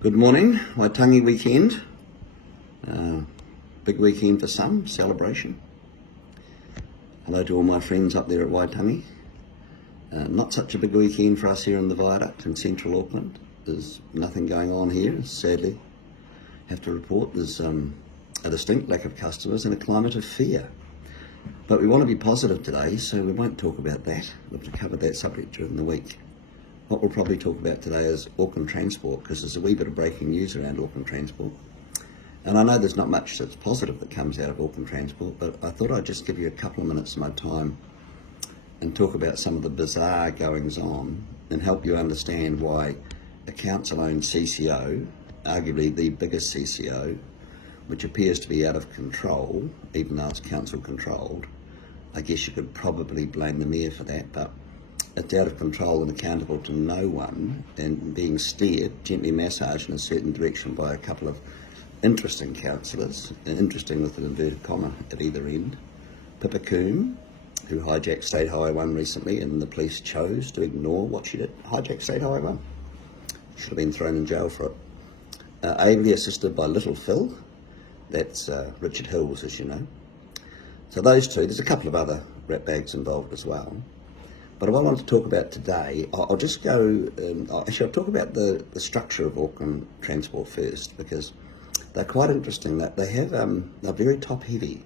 Good morning, Waitangi weekend. Big weekend for some, celebration. Hello to all my friends up there at Waitangi. Not such a big weekend for us here in the Viaduct in central Auckland. There's nothing going on here, sadly. Have to report there's a distinct lack of customers and a climate of fear. But we want to be positive today, so we won't talk about that. We'll have to cover that subject during the week. What we'll probably talk about today is Auckland Transport, because there's a wee bit of breaking news around Auckland Transport. And I know there's not much that's positive that comes out of Auckland Transport, but I thought I'd just give you a couple of minutes of my time and talk about some of the bizarre goings on and help you understand why a council-owned CCO, arguably the biggest CCO, which appears to be out of control, even though it's council-controlled. I guess you could probably blame the mayor for that, but it's out of control and accountable to no one and being steered, gently massaged in a certain direction by a couple of interesting councillors, and interesting with an inverted comma at either end. Pippa Coombe, who hijacked State Highway 1 recently, and the police chose to ignore what she did, hijack State Highway 1. Should have been thrown in jail for it. Ably assisted by Little Phil, that's Richard Hills, as you know. So those two, there's a couple of other rat bags involved as well. But what I want to talk about today, I'll just go, actually I'll talk about the structure of Auckland Transport first, because they're quite interesting. That they have, they're very top heavy.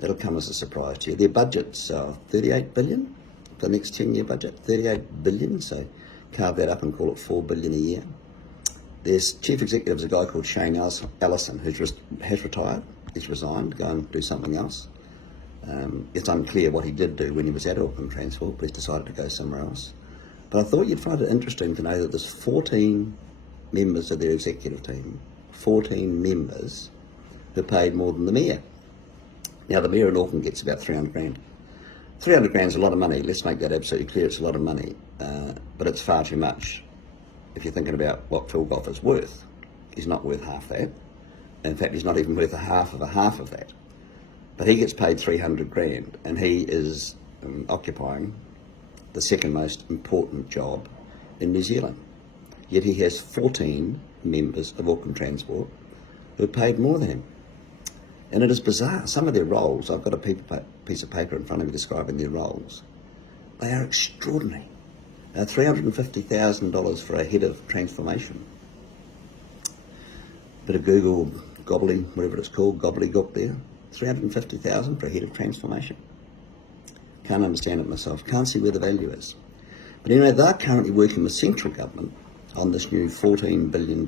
That'll come as a surprise to you. Their budget's 38 billion, for the next 10-year budget, 38 billion, so carve that up and call it 4 billion a year. Their chief executive is a guy called Shane Ellison, who has retired, he's resigned, go and do something else. It's unclear what he did do when he was at Auckland Transport, but he's decided to go somewhere else. But I thought you'd find it interesting to know that there's 14 members of their executive team, 14 members who paid more than the mayor. Now the mayor in Auckland gets about 300 grand. 300 grand is a lot of money, let's make that absolutely clear, it's a lot of money, but it's far too much if you're thinking about what Phil Goff is worth. He's not worth half that. In fact, he's not even worth a half of that. But he gets paid 300 grand, and he is occupying the second most important job in New Zealand. Yet he has 14 members of Auckland Transport who are paid more than him. And it is bizarre. Some of their roles, I've got a piece of paper in front of me describing their roles. They are extraordinary. $350,000 for a head of transformation. Bit of Google whatever it's called, gobbledygook there. 350,000 for a head of transformation. Can't understand it myself. Can't see where the value is. But anyway, they're currently working with central government on this new $14 billion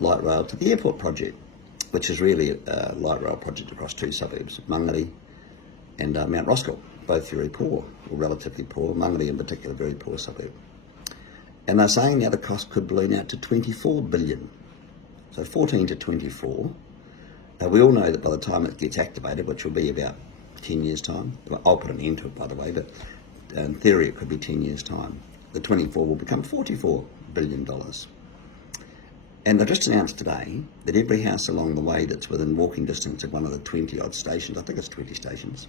light rail to the airport project, which is really a light rail project across two suburbs, Mangere and Mount Roskill, both very poor, or relatively poor. Mangere in particular, very poor suburb. And they're saying now the cost could balloon out to 24 billion. So 14 to 24. We all know that by the time it gets activated, which will be about 10 years' time, I'll put an end to it by the way, but in theory it could be 10 years' time, the 24 will become $44 billion. And they've just announced today that every house along the way that's within walking distance of one of the 20 odd stations, I think it's 20 stations,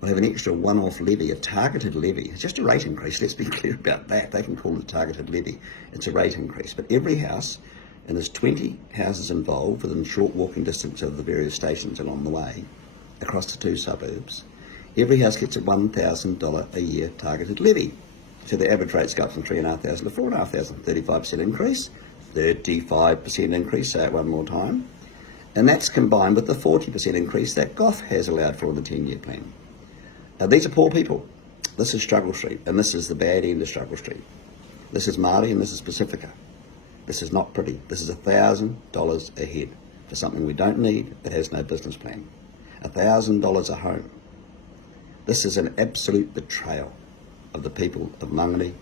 will have an extra one-off levy, a targeted levy. It's just a rate increase, let's be clear about that. They can call it a targeted levy. It's a rate increase, but every house, and there's 20 houses involved within short walking distance of the various stations along the way, across the two suburbs, every house gets a $1,000 a year targeted levy. So the average rates go up from $3,500 to $4,500, 35% increase, 35% increase, say it one more time. And that's combined with the 40% increase that Goff has allowed for in the 10-year plan. Now these are poor people. This is Struggle Street, and this is the bad end of Struggle Street. This is Māori and this is Pacifica. This is not pretty. This is $1,000 a head for something we don't need that has no business plan. $1,000 a home. This is an absolute betrayal of the people of Mangere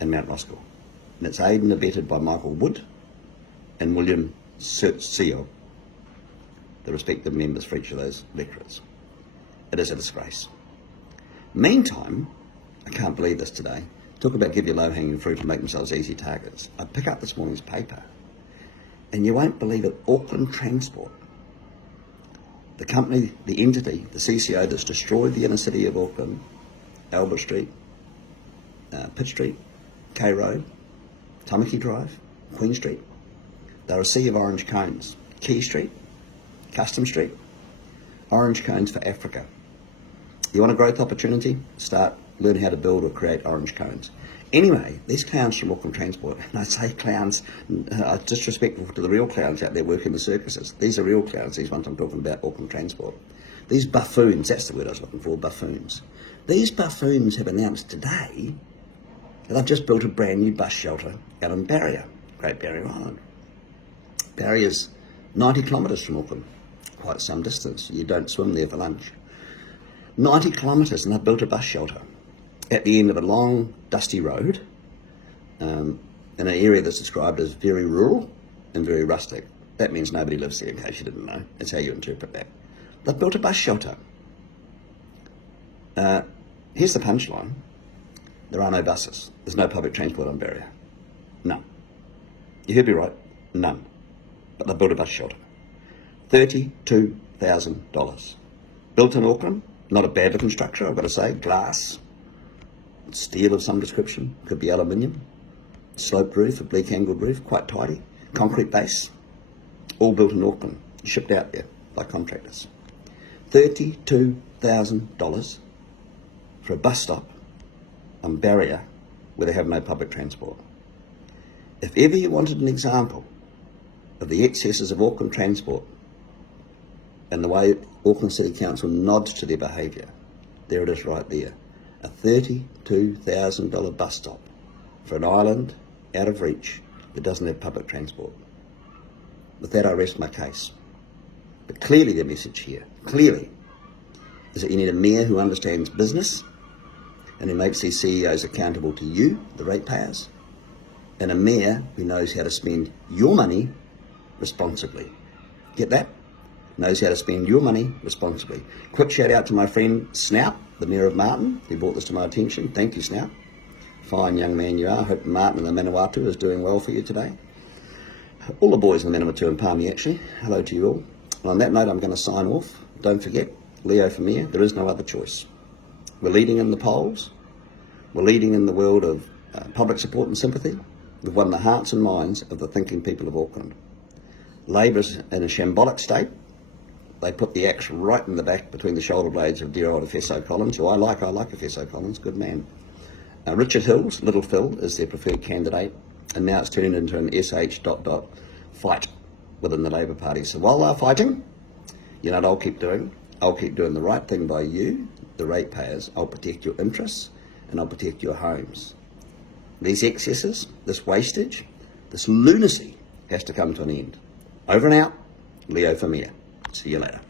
and Mount Roskill. And it's aided and abetted by Michael Wood and William Seal, the respective members for each of those electorates. It is a disgrace. Meantime, I can't believe this today, talk about give you low-hanging fruit and make themselves easy targets. I pick up this morning's paper, and you won't believe it, Auckland Transport, the company, the entity, the CCO that's destroyed the inner city of Auckland, Albert Street, Pitt Street, K Road, Tamaki Drive, Queen Street. They're a sea of orange cones. Quay Street, Custom Street, orange cones for Africa. You want a growth opportunity? Learn how to build or create orange cones. Anyway, these clowns from Auckland Transport, and I say clowns, disrespectful to the real clowns out there working the circuses. These are real clowns, these ones I'm talking about, Auckland Transport. These buffoons, that's the word I was looking for, buffoons. These buffoons have announced today that I've just built a brand new bus shelter out on Great Barrier Island. Barrier's 90 kilometres from Auckland, quite some distance. You don't swim there for lunch. 90 kilometres, and I've built a bus shelter at the end of a long, dusty road in an area that's described as very rural and very rustic. That means nobody lives there, in case you didn't know. That's how you interpret that. They've built a bus shelter. Here's the punchline. There are no buses. There's no public transport on Barrier. None. You heard me right. None. But they've built a bus shelter. $32,000. Built in Auckland. Not a bad looking structure, I've got to say. Glass. Steel of some description. Could be aluminium. Sloped roof, a bleak angled roof. Quite tidy. Concrete base. All built in Auckland. Shipped out there by contractors. $32,000 for a bus stop on Barrier where they have no public transport. If ever you wanted an example of the excesses of Auckland Transport and the way Auckland City Council nods to their behaviour, there it is right there. A $32,000 bus stop for an island out of reach that doesn't have public transport. With that, I rest my case. But clearly the message here, is that you need a mayor who understands business and who makes these CEOs accountable to you, the ratepayers, and a mayor who knows how to spend your money responsibly. Get that? Knows how to spend your money responsibly. Quick shout out to my friend Snout, the Mayor of Martin, who brought this to my attention. Thank you, Snout. Fine young man you are. I hope Martin and the Manawatu is doing well for you today. All the boys in the Manawatu and Palmy, actually. Hello to you all. And on that note, I'm going to sign off. Don't forget, Leo for Mayor, there is no other choice. We're leading in the polls. We're leading in the world of public support and sympathy. We've won the hearts and minds of the thinking people of Auckland. Labour's in a shambolic state. They put the axe right in the back between the shoulder blades of dear old Efeso Collins, who I like Efeso Collins, good man. Richard Hills, Little Phil, is their preferred candidate, and now it's turned into an SH ... fight within the Labour Party. So while they're fighting, you know what I'll keep doing? I'll keep doing the right thing by you, the ratepayers. I'll protect your interests and I'll protect your homes. These excesses, this wastage, this lunacy has to come to an end. Over and out, Leo for Mayor. See you later.